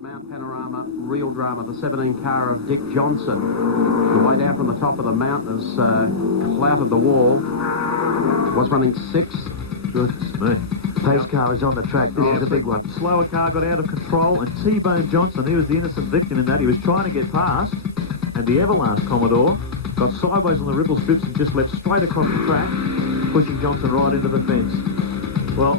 Mount Panorama Real Drama, the 17 car of Dick Johnson. The way down from the top of the mountain has clouted the wall. Was running 6th. Goodness me. Pace car is on the track. This is a big one. Slower car got out of control, and T-Bone Johnson, he was the innocent victim in that. He was trying to get past, and the Everlast Commodore got sideways on the ripple strips and just leapt straight across the track, pushing Johnson right into the fence. Well,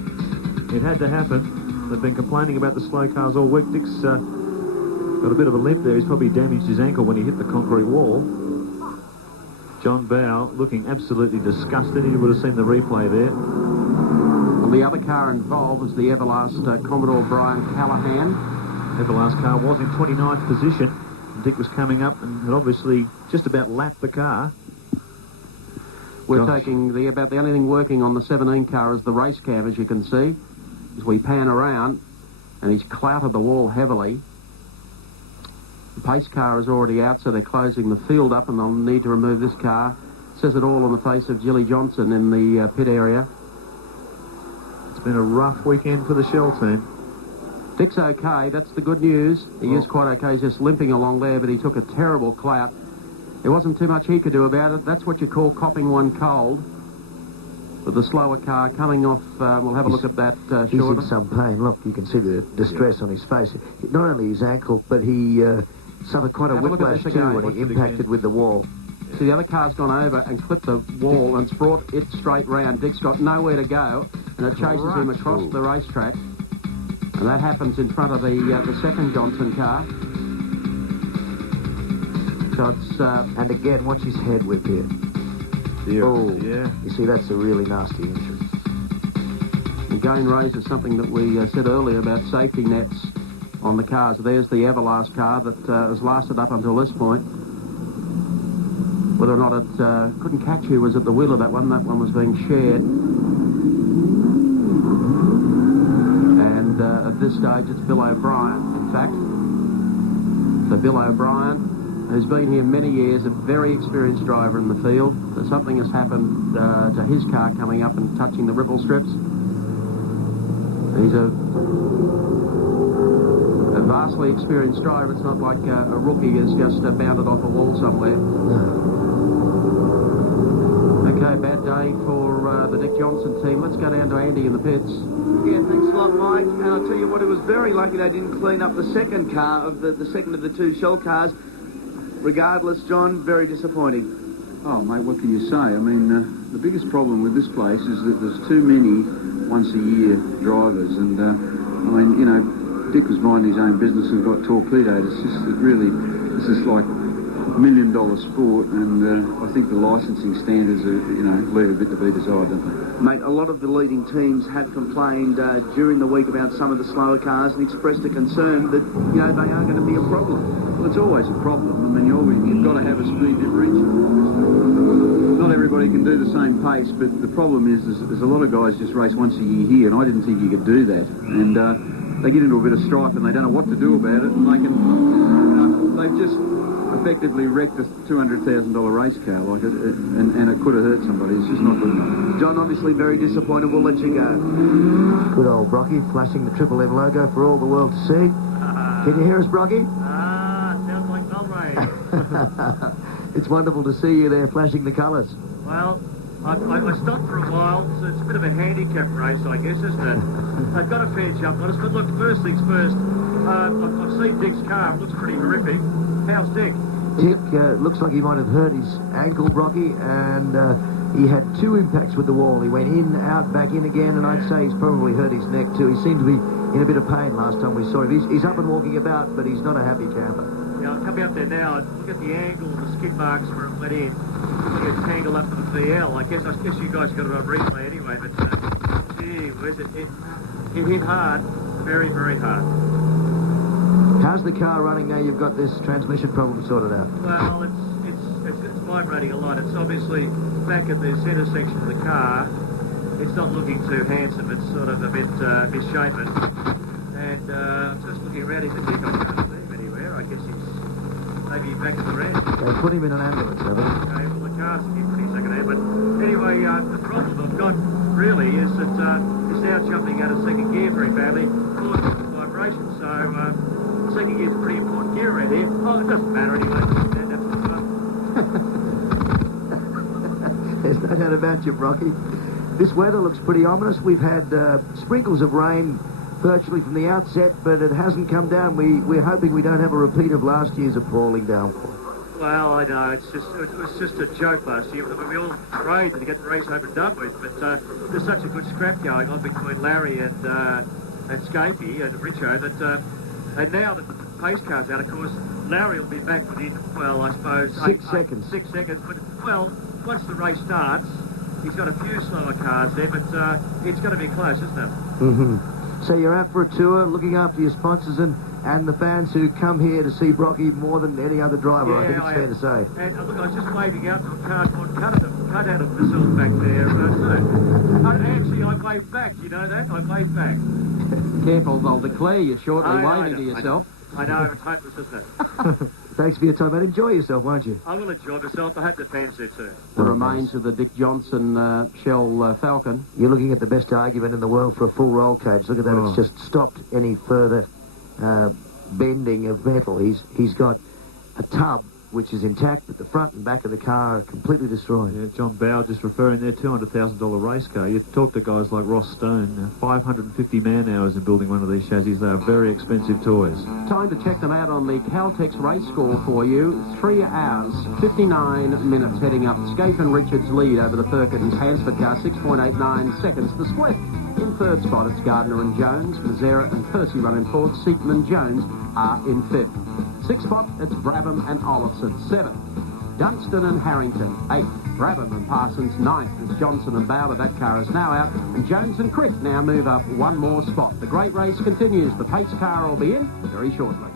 it had to happen. They've been complaining about the slow cars all week. Dick's got a bit of a limp there. He's probably damaged his ankle when he hit the concrete wall. John Bowe looking absolutely disgusted. He would have seen the replay there. Well, the other car involved was the Everlast Commodore Brian Callahan. Everlast car was in 29th position. Dick was coming up and had obviously just about lapped the car. We're taking about the only thing working on the 17 car is the race cam, as you can see. As we pan around, and he's clouted the wall heavily. The pace car is already out, so they're closing the field up, and they'll need to remove this car. Says it all on the face of Jilly Johnson in the pit area. It's been a rough weekend for the Shell team. Dick's okay, that's the good news. He is quite okay, he's just limping along there, but he took a terrible clout. There wasn't too much he could do about it. That's what you call copping one cold. With the slower car coming off, we'll have a look at that He's shortly. in some pain. Look, you can see the distress on his face. Not only his ankle, but he suffered quite a whiplash too when he impacted with the wall. See, the other car's gone over and clipped the wall, and it's brought it straight round. Dick's got nowhere to go, and it chases him across the racetrack. And that happens in front of the second Johnson car. So it's... and again, watch his head whip here. Oh, yeah. You see, that's a really nasty injury. Again raises something that we said earlier about safety nets on the cars. There's the Everlast car that has lasted up until this point. Whether or not it couldn't catch who was at the wheel of that one was being shared. And at this stage, it's Bill O'Brien, in fact. So Bill O'Brien, who's been here many years, a very experienced driver in the field. Something has happened to his car coming up and touching the ripple strips. He's a vastly experienced driver. It's not like a rookie has just bounded off a wall somewhere. Okay, bad day for the Dick Johnson team. Let's go down to Andy in the pits. Yeah, thanks a lot, Mike. And I'll tell you what, it was very lucky they didn't clean up the second car of the second of the two Shell cars. Regardless, John, very disappointing. Oh, mate, what can you say? I mean, the biggest problem with this place is that there's too many once-a-year drivers. And, I mean, you know, Dick was minding his own business and got torpedoed. It's just that really, this is like $1 million sport, and I think the licensing standards are, you know, leave a bit to be desired, don't they? Mate, a lot of the leading teams have complained during the week about some of the slower cars and expressed a concern that, you know, they are going to be a problem. Well, it's always a problem. I mean, you've got to have a speed differential. Not everybody can do the same pace, but the problem is there's a lot of guys just race once a year here, and I didn't think you could do that. And they get into a bit of strife, and they don't know what to do about it, and they can, they've just effectively wrecked a $200,000 race car, like it, and it could have hurt somebody. It's just not good enough. John, obviously very disappointed. We'll let you go. Good old Brocky, flashing the Triple M logo for all the world to see. Can you hear us, Brocky? Sounds like Belray. It's wonderful to see you there flashing the colours. Well, I stopped for a while, so it's a bit of a handicap race, I guess, isn't it? They've got a fair jump on us, but look, first things first, I've seen Dick's car. It looks pretty horrific. How's Dick? Dick looks like he might have hurt his ankle, Brocky, and he had 2 impacts with the wall. He went in, out, back in again, and I'd say he's probably hurt his neck too. He seemed to be in a bit of pain last time we saw him. He's up and walking about, but he's not a happy camper. Yeah, I'll come out there now and look at the angle of the skid marks where it went in. Look at tangled up to the VL. I guess you guys got it on replay anyway, but gee, where's it? It hit hard, very, very hard. How's the car running now you've got this transmission problem sorted out? Well, it's vibrating a lot. It's obviously back at the centre section of the car. It's not looking too handsome. It's sort of a bit misshapen. And I'm just looking around in the Dick. I can't see him anywhere. I guess he's maybe back at the ranch. They put him in an ambulance, haven't they? Okay, well, the car's in pretty second hand. But anyway, the problem I've got really is that it's now jumping out of second gear very badly, causing vibration. So gear is a pretty important gear around here. Oh, it doesn't matter anyway. Stand up for the fun. There's no doubt about you, Brocky. This weather looks pretty ominous. We've had sprinkles of rain virtually from the outset, but it hasn't come down. We're hoping we don't have a repeat of last year's appalling downpour. Well, I know, it was just a joke last year. We all prayed to get the race over and done with, but there's such a good scrap going on between Larry and Scapey and Richo that, and now that the pace car's out, of course, Larry will be back within, well, I suppose... 6 seconds. 6 seconds, but, well, once the race starts, he's got a few slower cars there, but it's going to be close, isn't it? Mm-hmm. So you're out for a tour, looking after your sponsors and the fans who come here to see Brocky more than any other driver, I think it's fair to say. And look, I was just waving out to a cardboard cutout of myself back there. Actually, I waved back, you know that? I waved back. Careful, they'll declare you shortly, waving to yourself. I know, it's hopeless, isn't it? Thanks for your time, mate. Enjoy yourself, won't you? I will enjoy myself. I hope the fans do too. The remains of the Dick Johnson Shell Falcon. You're looking at the best argument in the world for a full roll cage. Look at that. It's just stopped any further bending of metal. He's got a tub which is intact, but the front and back of the car are completely destroyed. Yeah, John Bowe just referring there, $200,000 race car. You talk to guys like Ross Stone, 550 man-hours in building one of these chassis. They are very expensive toys. Time to check them out on the Caltex race score for you. 3 hours, 59 minutes heading up. Scape and Richards lead over the Perkins Hansford car, 6.89 seconds. The split in third spot, it's Gardner and Jones. Mazzara and Percy run in fourth. Seaton and Jones are in fifth. Sixth spot, it's Brabham and Olofsson. 7th, Dunstan and Harrington. 8th, Brabham and Parsons. 9th is Johnson and Bowe, but that car is now out. And Jones and Crick now move up one more spot. The great race continues. The pace car will be in very shortly.